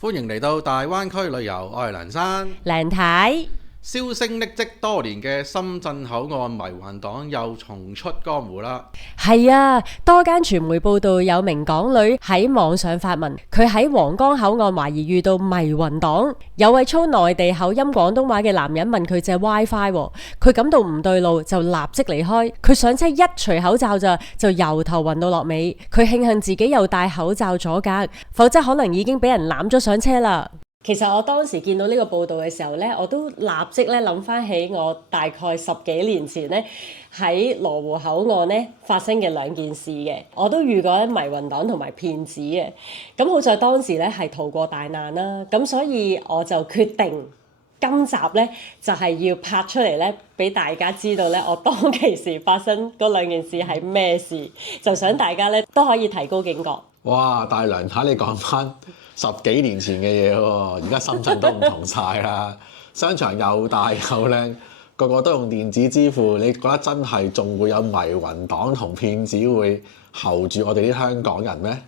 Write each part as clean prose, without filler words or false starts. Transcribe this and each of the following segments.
歡迎嚟到大灣區旅遊，我係梁生。梁太，銷聲匿跡多年嘅深圳口岸迷魂黨又重出江湖啦。係啊，多間傳媒報道有名港女喺網上發文，佢喺皇崗口岸懷疑遇到迷魂黨，有位操內地口音廣東話嘅男人問佢借 WiFi，佢感到唔對路就立即離開。佢上車一除口罩就由頭暈到落尾。佢慶幸自己有戴口罩阻隔，否則可能已經俾人攬咗上車啦。其實我當時見到呢個報道嘅時候呢，我都立即咧諗翻起我大概10幾年前呢喺羅湖口岸呢發生嘅2件事嘅，我都遇過迷魂黨同埋騙子嘅。咁好在當時呢係逃過大難啦，咁所以我就決定今集呢就係要拍出嚟呢，俾大家知道呢我當其時發生嗰2件事係咩事，就想大家呢都可以提高警覺。哇！大梁太你講翻10幾年前嘅嘢喎，而家深圳都唔同晒啦，商場又大又靚，個個都用電子支付，你覺得真係仲會有迷魂黨同騙子會睺住我哋啲香港人咩？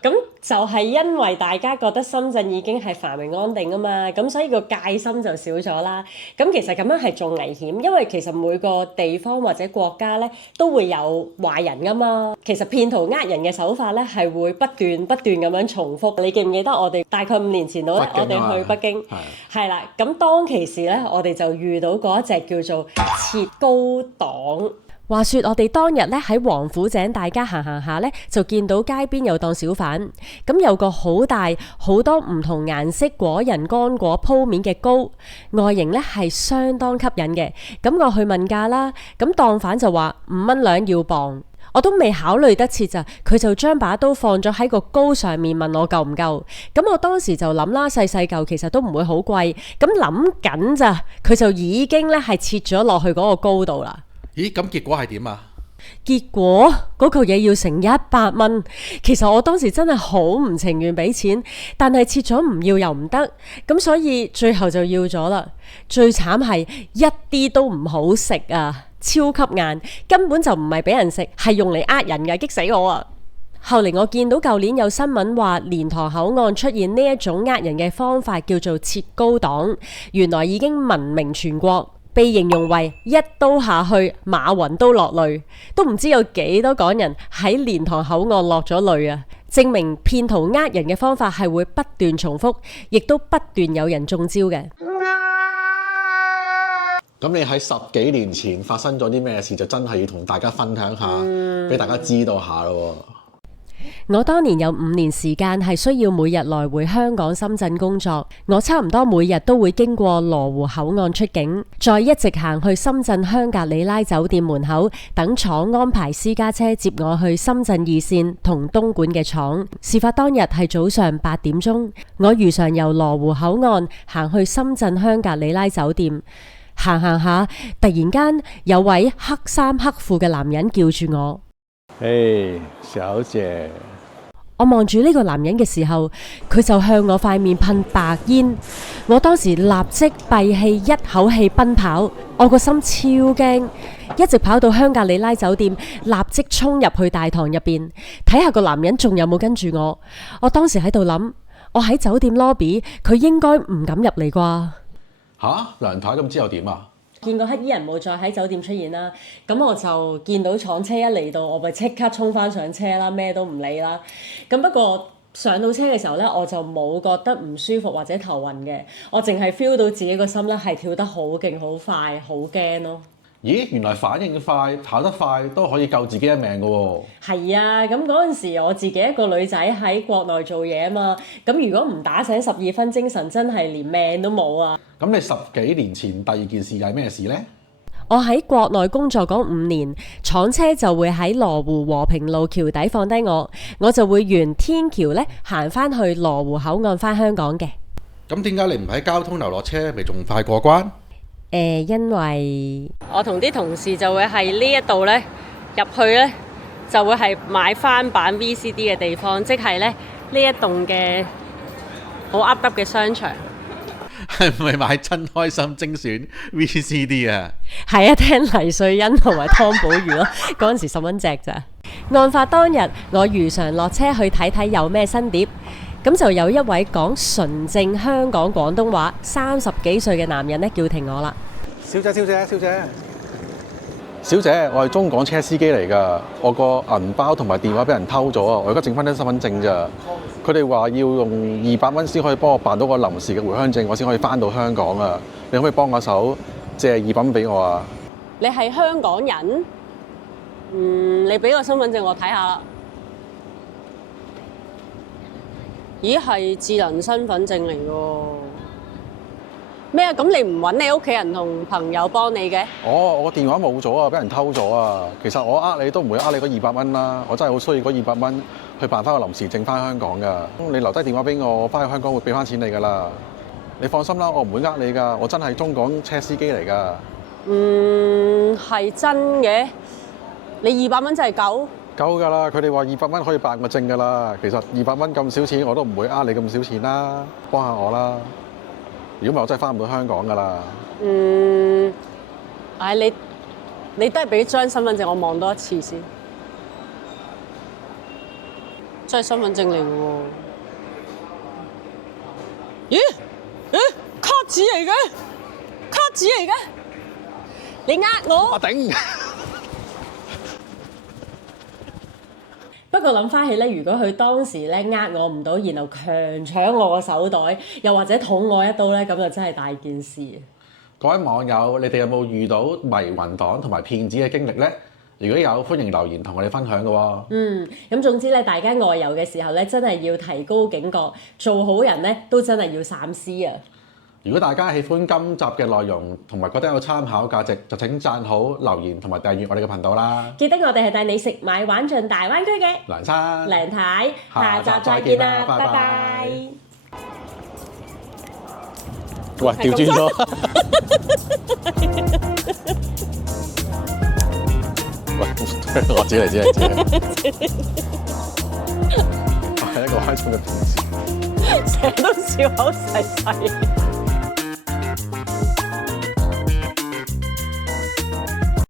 咁就係因為大家覺得深圳已經係繁榮安定啊嘛，咁所以個戒心就少咗啦。咁其實咁樣係仲危險，因為其實每個地方或者國家咧都會有壞人噶嘛。其實騙徒呃人嘅手法咧係會不斷咁樣重複。你記唔記得我哋大概5年前度咧，我哋去北京係啦。咁當其時咧，我哋就遇到過一隻叫做切糕黨。話說我哋當日咧喺王府井大街行下咧，就見到街邊有檔小販，咁有個好大好多唔同顏色果仁乾果鋪面嘅糕，外形咧係相當吸引嘅。咁我去問價啦，咁檔販就話5蚊兩要磅，我都未考慮得切咋，佢就將把刀放咗喺個糕上面問我夠唔夠。咁我當時就諗啦，細嚿其實都唔會好貴，咁諗緊咋，佢就已經咧係切咗落去嗰個糕度啦。咦，咁結果係點啊？結果嗰嚿嘢要成100蚊，其實我當時真係好唔情願俾錢，但係切咗唔要又唔得，咁所以最後就要咗啦。最慘係一啲都唔好食啊，超級硬，根本就唔係俾人食，係用嚟呃人嘅，激死我啊！後嚟我見到舊年有新聞話蓮塘口岸出現呢一種呃人嘅方法，叫做切糕黨，原來已經聞名全國。被形容為一刀下去馬雲都落淚，都唔知有幾多港人喺蓮塘口岸落咗淚啊！證明騙徒呃人嘅方法係會不斷重複，亦都不斷有人中招嘅。咁你喺10幾年前發生咗啲咩事，就真係要同大家分享下，俾大家知道下咯。我當年有5年時間係需要每日來回香港、深圳工作，我差唔多每日都會經過羅湖口岸出境，再一直行去深圳香格里拉酒店門口，等廠安排私家車接我去深圳2線同東莞嘅廠。事發當日係早上8點鐘，我如常由羅湖口岸行去深圳香格里拉酒店，行下，突然間有位黑衫黑褲嘅男人叫住我。嘿，小姐。我望住呢個男人嘅時候，佢就向我塊面噴白煙。我當時立即閉氣，一口氣奔跑，我個心超驚，一直跑到香格里拉酒店，立即衝入去大堂入邊睇下個男人仲有冇跟住我。我當時喺度諗，我喺酒店 lobby， 佢應該唔敢入嚟啩。吓，梁太，咁之後點啊？見個黑衣人冇再喺酒店出現啦，咁我就見到廠車一嚟到，我咪即刻衝翻上車啦，咩都唔理啦。咁不過上到車嘅時候呢，我就冇覺得唔舒服或者頭暈嘅，我淨係 feel 到自己個心呢係跳得好勁、好快、好驚咯。咦，原來反應快、跑得快都可以救自己一命㗎喎。係啊，咁嗰陣時我自己一個女仔喺國內做嘢啊嘛，咁如果唔打醒12分精神，真係連命都冇啊！咁你10幾年前第2件事係咩事呢？我喺國內工作嗰5年，廠車就會喺羅湖和平路橋底放低我，我就會沿天橋咧行翻去羅湖口岸翻香港嘅。咁點解你唔喺交通流落車，咪仲快過關？因為我同啲同事就會喺呢一度咧入去咧，就會係買翻版 VCD 嘅地方，即係咧呢一棟嘅好噏噏嘅商場。係咪買真開心精選 VCD 啊？係啊，聽黎瑞恩同埋湯寶如咯，嗰陣時10蚊隻咋。案發當日，我如常落車去睇睇有咩新碟。咁咁就有一位講純正香港廣東話30幾歲嘅男人咧，叫停我啦。小姐，我係中港車司機嚟㗎，我個銀包同埋電話俾人偷咗啊！我而家剩翻啲身份證咋，佢哋話要用200蚊先可以幫我辦到個臨時嘅回鄉證，我先可以翻到香港啊！你可唔可以幫我手借200蚊俾我啊？你係香港人？你俾個身份證我睇下啦。咦，係智能身份證嚟喎。咩啊？咁你唔揾你屋企人同朋友幫你嘅？我個電話冇咗啊，俾人偷咗啊！其實我你都唔會你嗰200蚊啦，我真係好需要嗰200蚊去辦翻個臨時證翻香港㗎。你留低電話俾我，我翻去香港會俾翻錢你㗎啦。你放心啦，我唔會你㗎，我真係中港車司機嚟㗎。係真嘅。你200蚊真係夠？夠㗎啦，佢哋話200蚊可以辦個證㗎啦。其實200蚊咁少錢，我都唔會你咁少錢啦，幫下我啦。如果唔係，我真係翻唔到香港㗎啦。你都係俾張身份證我望多一次先，真係身份證嚟嘅喎。咦？卡紙嚟嘅，卡紙嚟嘅，你呃我？我頂！不過諗翻起咧，如果佢當時咧我唔到，然後強搶我個手袋，又或者捅我一刀咧，咁就真係大件事。各位網友，你哋有冇遇到迷魂黨同埋騙子嘅經歷呢？如果有，歡迎留言同我哋分享嘅喎。咁總之咧，大家外遊嘅時候咧，真係要提高警覺，做好人咧都真係要三思啊！如果大家喜歡今集嘅內容同埋覺得有參考價值，就請讚好、留言同埋訂閱我哋嘅頻道啦。記得我哋係帶你食買玩盡大灣區嘅梁生、梁太，下集再見啦，拜拜。喂，調轉咗。喂，我自己嚟，自己嚟。我係一個開心嘅騙子。成日都笑口噬噬。